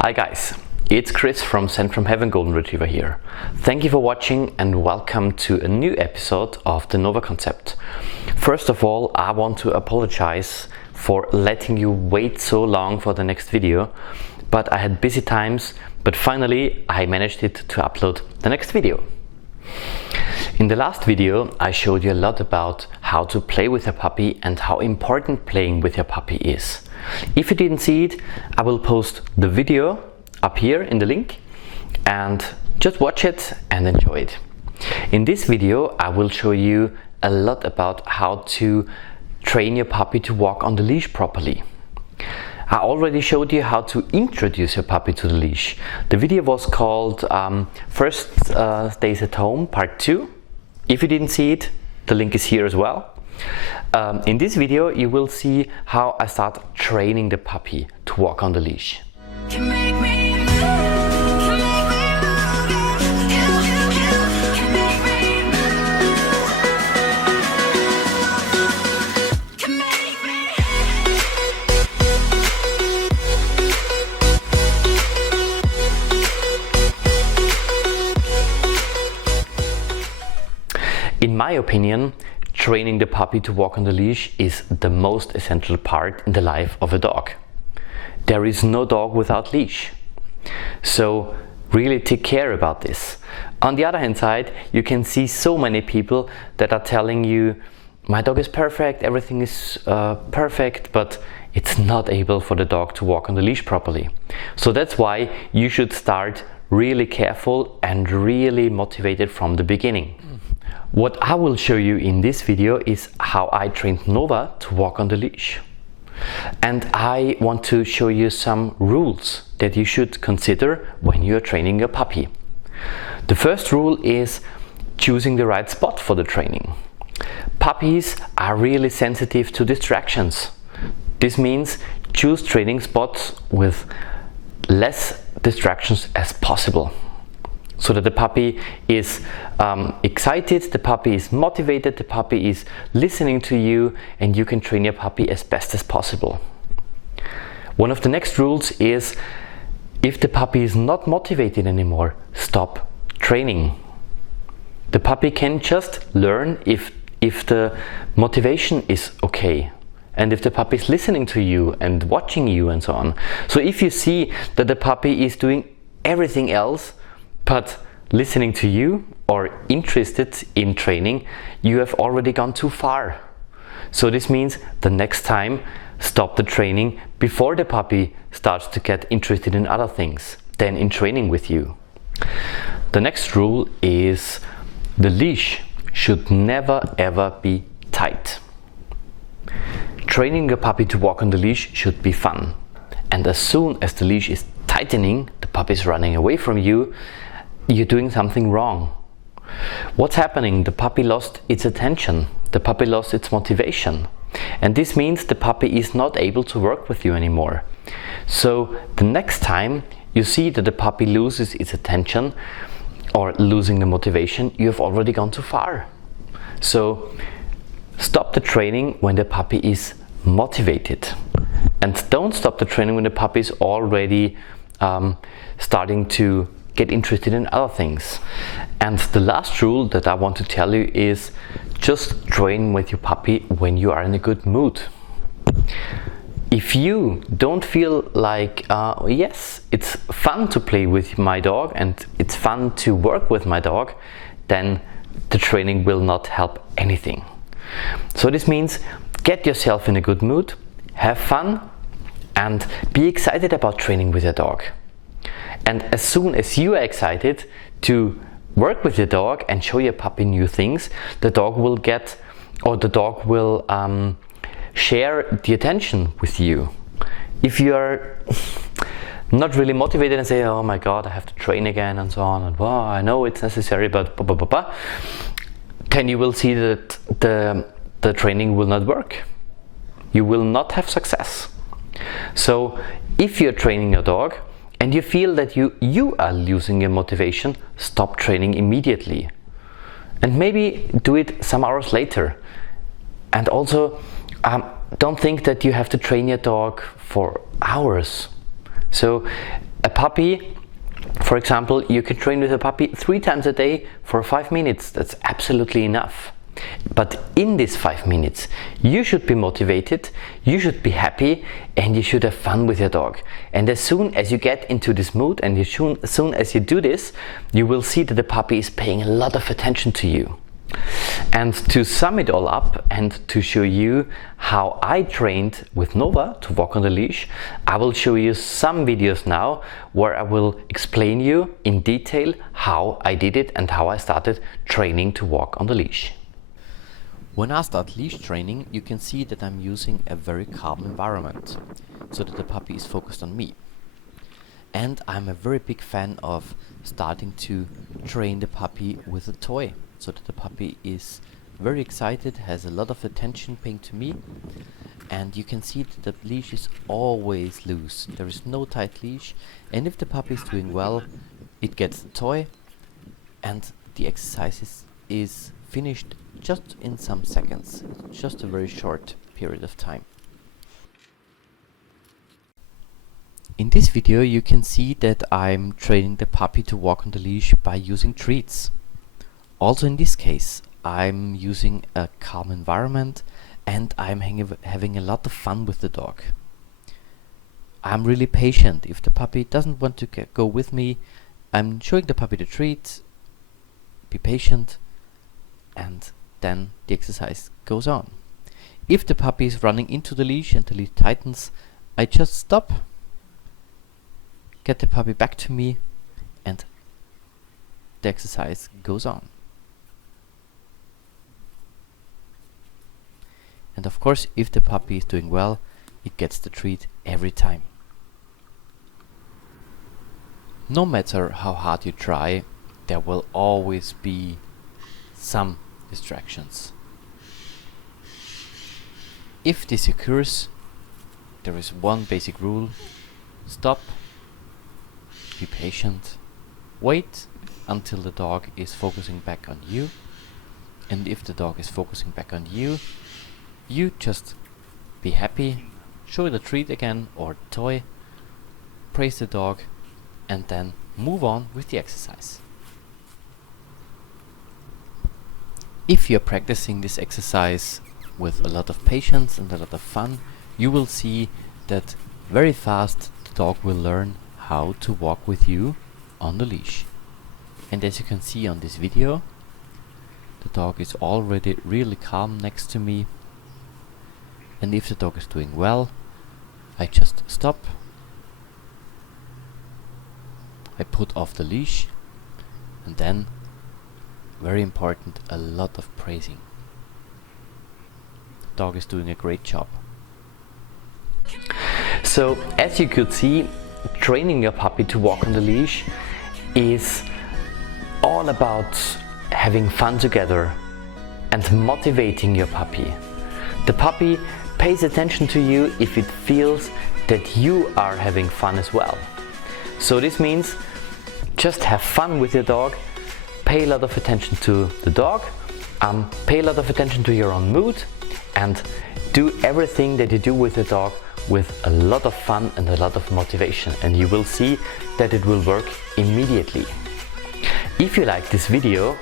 Hi guys, it's Chris from Sent from Heaven Golden Retriever here. Thank you for watching and welcome to a new episode of the Nova concept. First of all, I want to apologize for letting you wait so long for the next video, but I had busy times, but finally I managed to upload the next video. In the last video, I showed you a lot about how to play with your puppy and how important playing with your puppy is. If you didn't see it, I will post the video up here in the link and just watch it and enjoy it. In this video, I will show you a lot about how to train your puppy to walk on the leash properly. I already showed you how to introduce your puppy to the leash. The video was called First Days at Home Part 2. If you didn't see it, the link is here as well. In this video, you will see how I start training the puppy to walk on the leash. In my opinion, training the puppy to walk on the leash is the most essential part in the life of a dog. There is no dog without leash. So really take care about this. On the other hand side, you can see so many people that are telling you, my dog is perfect, everything is perfect, but it's not able for the dog to walk on the leash properly. So that's why you should start really careful and really motivated from the beginning. What I will show you in this video is how I trained Nova to walk on the leash. And I want to show you some rules that you should consider when you are training your puppy. The first rule is choosing the right spot for the training. Puppies are really sensitive to distractions. This means choose training spots with less distractions as possible, so that the puppy is excited, the puppy is motivated, the puppy is listening to you, and you can train your puppy as best as possible. One of the next rules is, if the puppy is not motivated anymore, stop training. The puppy can just learn if the motivation is okay, and if the puppy is listening to you and watching you and so on. So if you see that the puppy is doing everything else but listening to you or interested in training, you have already gone too far. So this means the next time, stop the training before the puppy starts to get interested in other things than in training with you. The next rule is the leash should never ever be tight. Training a puppy to walk on the leash should be fun. And as soon as the leash is tightening, the puppy is running away from you, you're doing something wrong. What's happening? The puppy lost its attention. The puppy lost its motivation. And this means the puppy is not able to work with you anymore. So the next time you see that the puppy loses its attention or losing the motivation, you have already gone too far. So stop the training when the puppy is motivated. And don't stop the training when the puppy is already starting to get interested in other things. And the last rule that I want to tell you is, just train with your puppy when you are in a good mood. If you don't feel like, yes, it's fun to play with my dog and it's fun to work with my dog, then the training will not help anything. So this means get yourself in a good mood, have fun, and be excited about training with your dog. And as soon as you are excited to work with your dog and show your puppy new things, the dog will share the attention with you. If you are not really motivated and say, oh my God, I have to train again and so on, and wow, I know it's necessary, but then you will see that the training will not work. You will not have success. So if you're training your dog and you feel that you are losing your motivation, stop training immediately. And maybe do it some hours later. And also, don't think that you have to train your dog for hours. So a puppy, for example, you can train with a puppy 3 times a day for 5 minutes. That's absolutely enough. But in these 5 minutes, you should be motivated, you should be happy, and you should have fun with your dog. And as soon as you get into this mood, and as soon as you do this, you will see that the puppy is paying a lot of attention to you. And to sum it all up and to show you how I trained with Nova to walk on the leash, I will show you some videos now where I will explain you in detail how I did it and how I started training to walk on the leash. When I start leash training, you can see that I'm using a very calm environment so that the puppy is focused on me. And I'm a very big fan of starting to train the puppy with a toy, so that the puppy is very excited, has a lot of attention paying to me, and you can see that the leash is always loose. There is no tight leash, and if the puppy is doing well, it gets the toy, and the exercise is finished just in some seconds, just a very short period of time. In this video you can see that I'm training the puppy to walk on the leash by using treats. Also in this case, I'm using a calm environment and I'm having a lot of fun with the dog. I'm really patient. If the puppy doesn't want to go with me, I'm showing the puppy the treat, be patient, and then the exercise goes on. If the puppy is running into the leash and the leash tightens, I just stop, get the puppy back to me, and the exercise goes on. And of course, if the puppy is doing well, it gets the treat every time. No matter how hard you try, there will always be some distractions. If this occurs, there is one basic rule: stop, be patient, wait until the dog is focusing back on you, and if the dog is focusing back on you, you just be happy, show the treat again or toy, praise the dog, and then move on with the exercise. If you're practicing this exercise with a lot of patience and a lot of fun, you will see that very fast the dog will learn how to walk with you on the leash. And as you can see on this video, the dog is already really calm next to me. And if the dog is doing well, I just stop, I put off the leash, and then, very important, a lot of praising. The dog is doing a great job. So, as you could see, training your puppy to walk on the leash is all about having fun together and motivating your puppy. The puppy pays attention to you if it feels that you are having fun as well. So this means just have fun with your dog, pay a lot of attention to the dog, pay a lot of attention to your own mood, and do everything that you do with the dog with a lot of fun and a lot of motivation, and you will see that it will work immediately. If you like this video,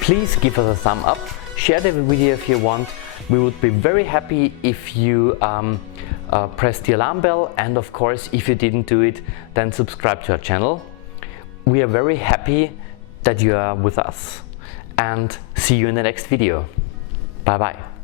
please give us a thumb up, share the video if you want. We would be very happy if you press the alarm bell, and of course, if you didn't do it, then subscribe to our channel. We are very happy that you are with us, and see you in the next video. Bye bye.